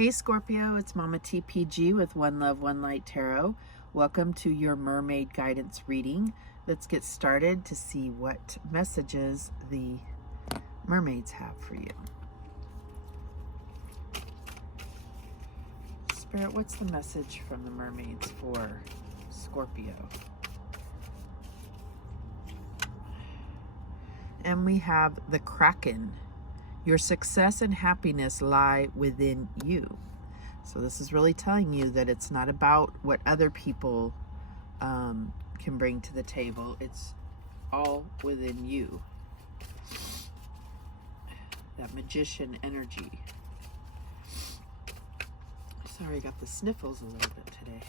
Hey Scorpio, it's Mama TPG with One Love, One Light Tarot. Welcome to your mermaid guidance reading. Let's get started to see what messages the mermaids have for you. Spirit, what's the message from the mermaids for Scorpio? And we have the Kraken. Your success and happiness lie within you. So this is really telling you that it's not about what other people can bring to the table. It's all within you. That magician energy. Sorry, I got the sniffles a little bit today.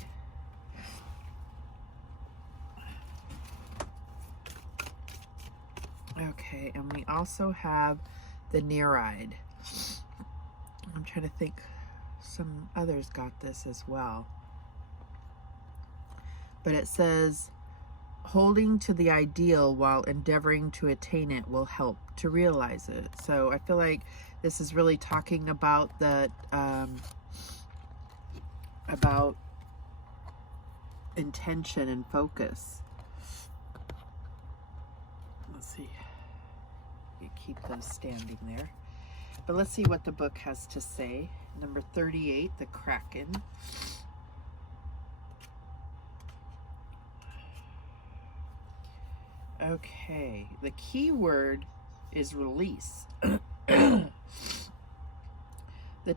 Okay, and we also have the Nereid. I'm trying to think, some others got this as well. But it says, holding to the ideal while endeavoring to attain it will help to realize it. So I feel like this is really talking about that, about intention and focus. Let's see. You keep those standing there. But let's see what the book has to say. Number 38, the Kraken. Okay, the key word is release. The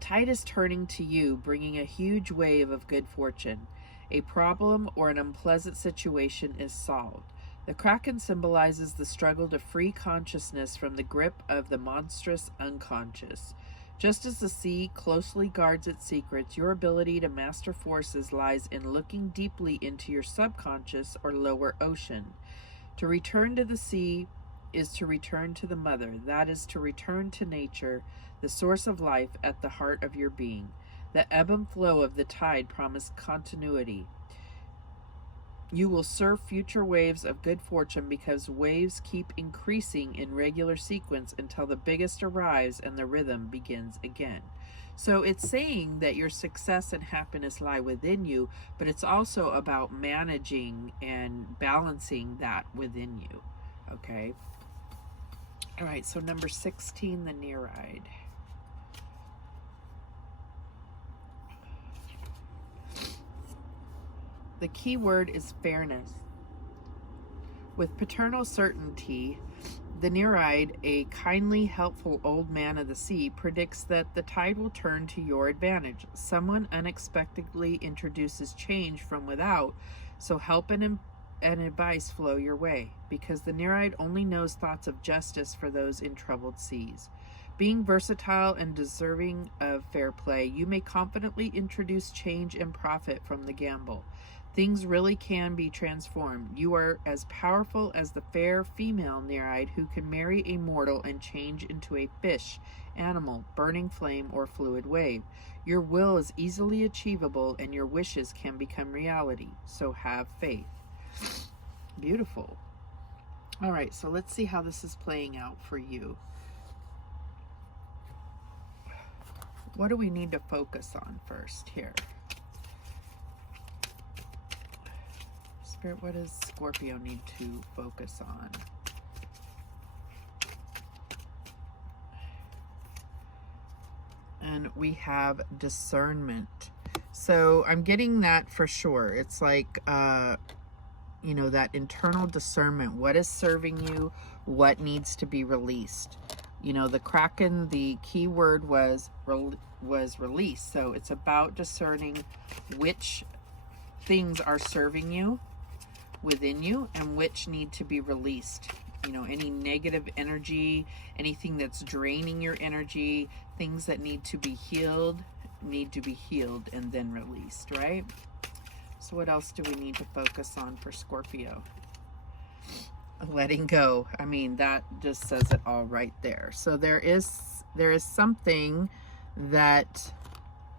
tide is turning to you, bringing a huge wave of good fortune. A problem or an unpleasant situation is solved. The Kraken symbolizes the struggle to free consciousness from the grip of the monstrous unconscious. Just as the sea closely guards its secrets, your ability to master forces lies in looking deeply into your subconscious or lower ocean. To return to the sea is to return to the mother. That is to return to nature, the source of life at the heart of your being. The ebb and flow of the tide promise continuity. You will surf future waves of good fortune because waves keep increasing in regular sequence until the biggest arrives and the rhythm begins again. So it's saying that your success and happiness lie within you, but it's also about managing and balancing that within you. Okay? All right, so number 16, the Nereid. The key word is fairness. With paternal certainty, the Nereid, a kindly, helpful old man of the sea, predicts that the tide will turn to your advantage. Someone unexpectedly introduces change from without, so help and advice flow your way, because the Nereid only knows thoughts of justice for those in troubled seas. Being versatile and deserving of fair play, you may confidently introduce change and profit from the gamble. Things really can be transformed. You are as powerful as the fair female Nereid who can marry a mortal and change into a fish, animal, burning flame, or fluid wave. Your will is easily achievable and your wishes can become reality. So have faith. Beautiful. All right, so let's see how this is playing out for you. What do we need to focus on first here? Spirit, what does Scorpio need to focus on? And we have discernment. So I'm getting that for sure. It's like, you know, that internal discernment. What is serving you? What needs to be released? You know, the Kraken, the key word was release. So it's about discerning which things are serving you within you and which need to be released. You know, any negative energy, anything that's draining your energy, things that need to be healed and then released, right? So what else do we need to focus on for Scorpio? Letting go. I mean, that just says it all right there. So there is something that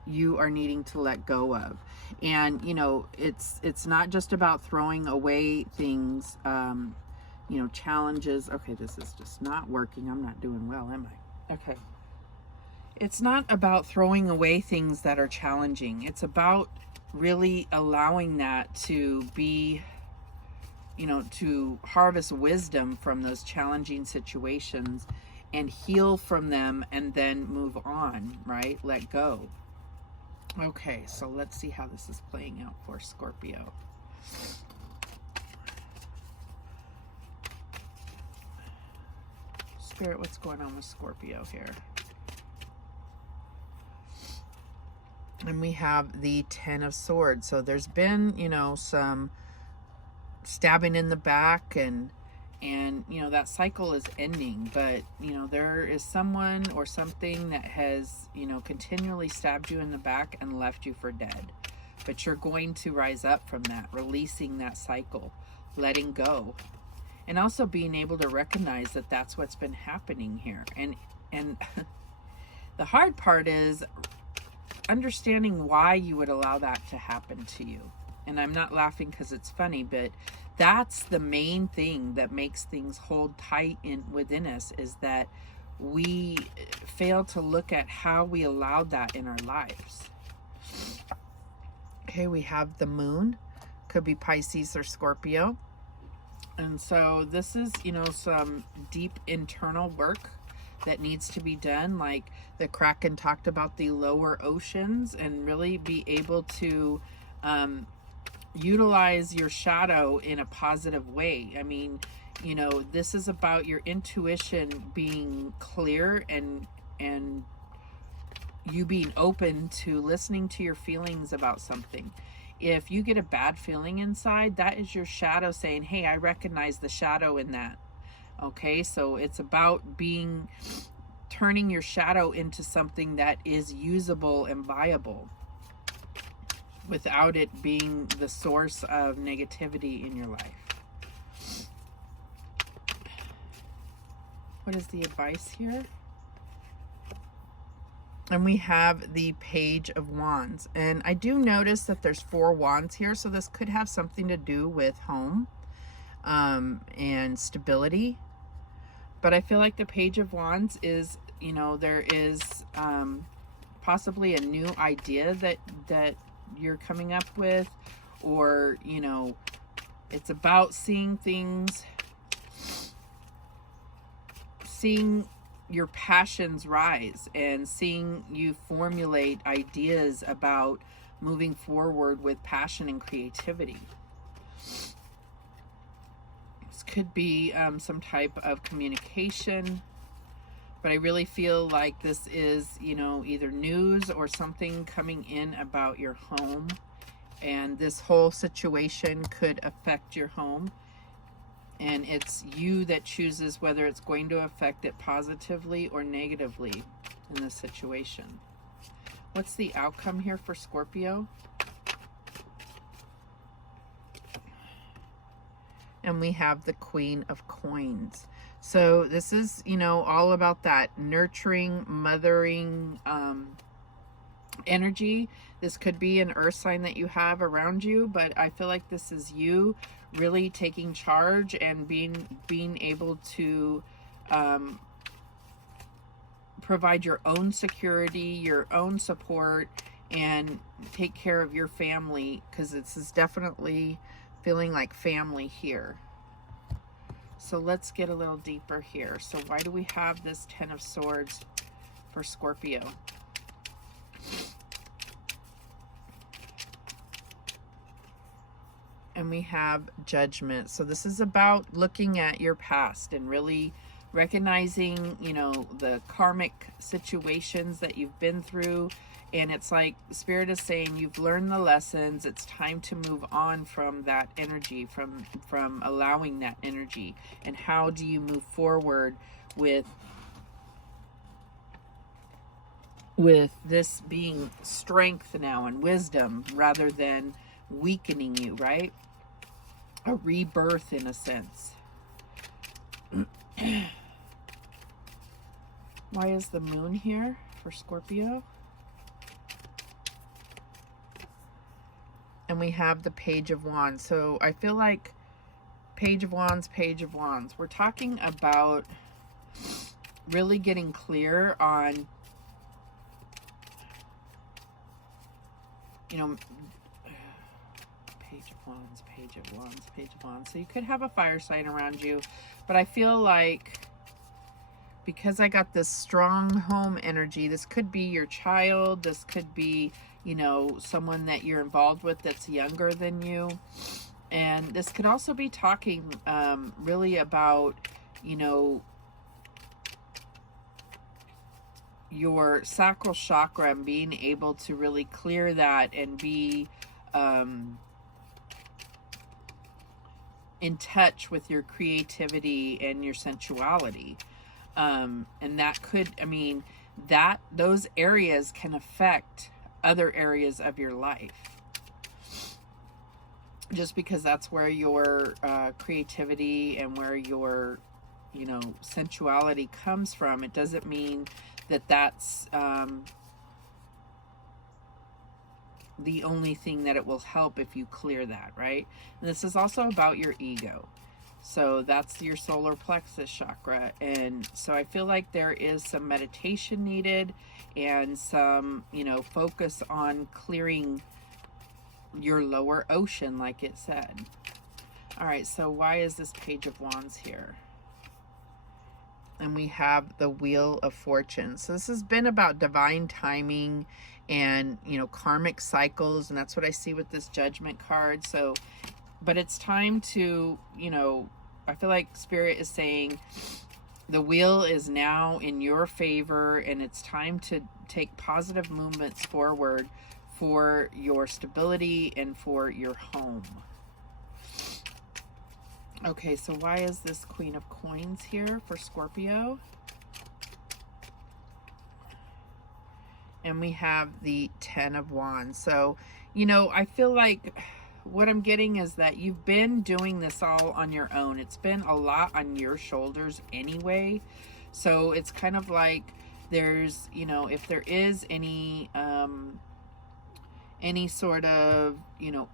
you are needing to let go of. And, you know, it's not just about throwing away things, you know, challenges. Okay, this is just not working. I'm not doing well, am I? Okay. It's not about throwing away things that are challenging. It's about really allowing that to be, you know, to harvest wisdom from those challenging situations and heal from them and then move on, right? Let go. Okay, so let's see how this is playing out for Scorpio. Spirit, what's going on with Scorpio here? And we have the Ten of Swords. So there's been, you know, some stabbing in the back, and you know, that cycle is ending, but you know, there is someone or something that has, you know, continually stabbed you in the back and left you for dead. But you're going to rise up from that, releasing that cycle, letting go, and also being able to recognize that that's what's been happening here. And the hard part is understanding why you would allow that to happen to you. And I'm not laughing because it's funny, but that's the main thing that makes things hold tight within us, is that we fail to look at how we allowed that in our lives. Okay, we have the Moon. Could be Pisces or Scorpio. And so this is, you know, some deep internal work that needs to be done. Like the Kraken talked about, the lower oceans, and really be able to utilize your shadow in a positive way. I mean, you know, this is about your intuition being clear, and you being open to listening to your feelings about something. If you get a bad feeling inside, that is your shadow saying, hey, I recognize the shadow in that. Okay, so it's about turning your shadow into something that is usable and viable, without it being the source of negativity in your life. What is the advice here? And we have the Page of Wands. And I do notice that there's 4 wands here, so this could have something to do with home and stability. But I feel like the Page of Wands is, you know, there is possibly a new idea that you're coming up with, or, you know, it's about seeing things, seeing your passions rise, and seeing you formulate ideas about moving forward with passion and creativity. This could be some type of communication, but I really feel like this is, you know, either news or something coming in about your home, and this whole situation could affect your home. And it's you that chooses whether it's going to affect it positively or negatively in this situation. What's the outcome here for Scorpio? And we have the Queen of Coins. So this is, you know, all about that nurturing, mothering energy. This could be an earth sign that you have around you, but I feel like this is you really taking charge and being able to provide your own security, your own support, and take care of your family, because this is definitely feeling like family here. So let's get a little deeper here. So why do we have this Ten of Swords for Scorpio? And we have Judgment. So this is about looking at your past and really recognizing, you know, the karmic situations that you've been through. And it's like Spirit is saying you've learned the lessons. It's time to move on from that energy, from allowing that energy. And how do you move forward with this being strength now and wisdom rather than weakening you, right? A rebirth in a sense. Why is the Moon here for Scorpio? And we have the Page of Wands. So I feel like Page of Wands, Page of Wands. We're talking about really getting clear on you know, Page of Wands, Page of Wands, Page of Wands. So you could have a fire sign around you, but I feel like because I got this strong home energy, this could be your child, this could be, you know, someone that you're involved with that's younger than you. And this could also be talking really about, you know, your sacral chakra and being able to really clear that and be in touch with your creativity and your sensuality. And that could, I mean, that those areas can affect other areas of your life. Just because that's where your creativity and where your, you know, sensuality comes from, it doesn't mean that that's the only thing that it will help if you clear that, right? And this is also about your ego. So that's your solar plexus chakra. And so I feel like there is some meditation needed and some, you know, focus on clearing your lower ocean, like it said. All right, so why is this Page of Wands here? And we have the Wheel of Fortune. So this has been about divine timing and, you know, karmic cycles. And that's what I see with this Judgment card. So, but it's time to, you know, I feel like Spirit is saying the wheel is now in your favor and it's time to take positive movements forward for your stability and for your home. Okay, so why is this Queen of Coins here for Scorpio? And we have the Ten of Wands. So, you know, I feel like what I'm getting is that you've been doing this all on your own. It's been a lot on your shoulders anyway. So it's kind of like there's, you know, if there is any sort of, you know,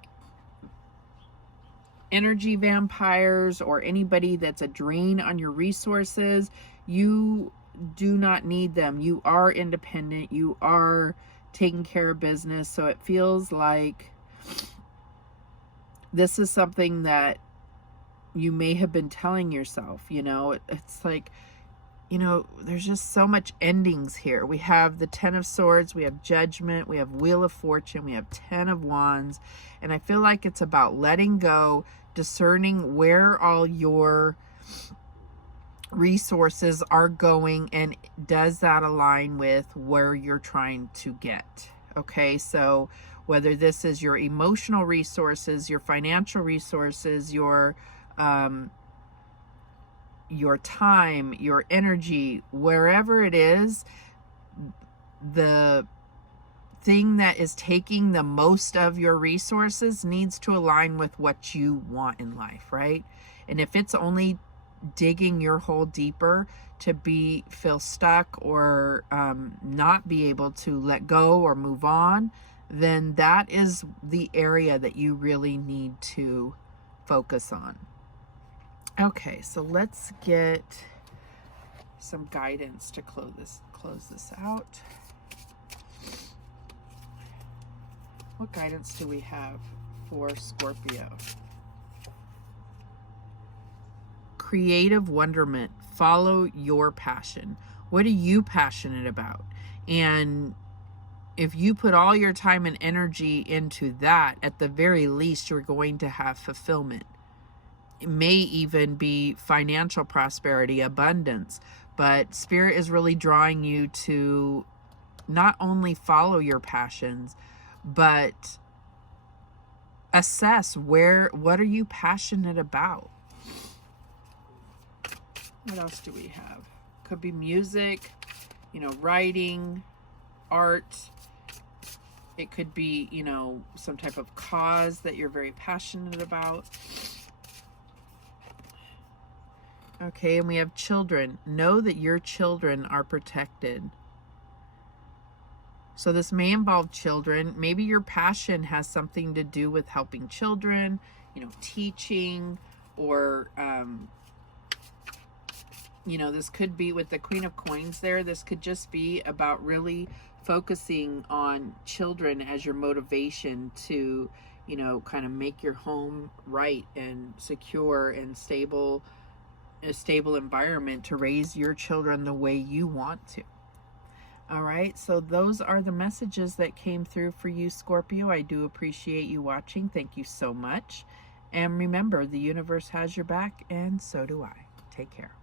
energy vampires or anybody that's a drain on your resources, you do not need them. You are independent. You are taking care of business. So it feels like this is something that you may have been telling yourself, you know, it's like, you know, there's just so much endings here. We have the Ten of Swords, we have Judgment, we have Wheel of Fortune, we have Ten of Wands. And I feel like it's about letting go, discerning where all your resources are going and does that align with where you're trying to get. Okay, so whether this is your emotional resources, your financial resources, your time, your energy, wherever it is, the thing that is taking the most of your resources needs to align with what you want in life, right? And if it's only digging your hole deeper to feel stuck or not be able to let go or move on, then that is the area that you really need to focus on. Okay, so let's get some guidance to close this out. What guidance do we have for Scorpio? Creative wonderment. Follow your passion. What are you passionate about? And if you put all your time and energy into that, at the very least, you're going to have fulfillment. It may even be financial prosperity, abundance, but Spirit is really drawing you to not only follow your passions, but assess what are you passionate about? What else do we have? Could be music, you know, writing, art. It could be, you know, some type of cause that you're very passionate about. Okay, and we have children. Know that your children are protected. So this may involve children. Maybe your passion has something to do with helping children, you know, teaching, or You know, this could be with the Queen of Coins there. This could just be about really focusing on children as your motivation to, you know, kind of make your home right and secure and stable, a stable environment to raise your children the way you want to. All right, so those are the messages that came through for you, Scorpio. I do appreciate you watching. Thank you so much. And remember, the universe has your back, and so do I. Take care.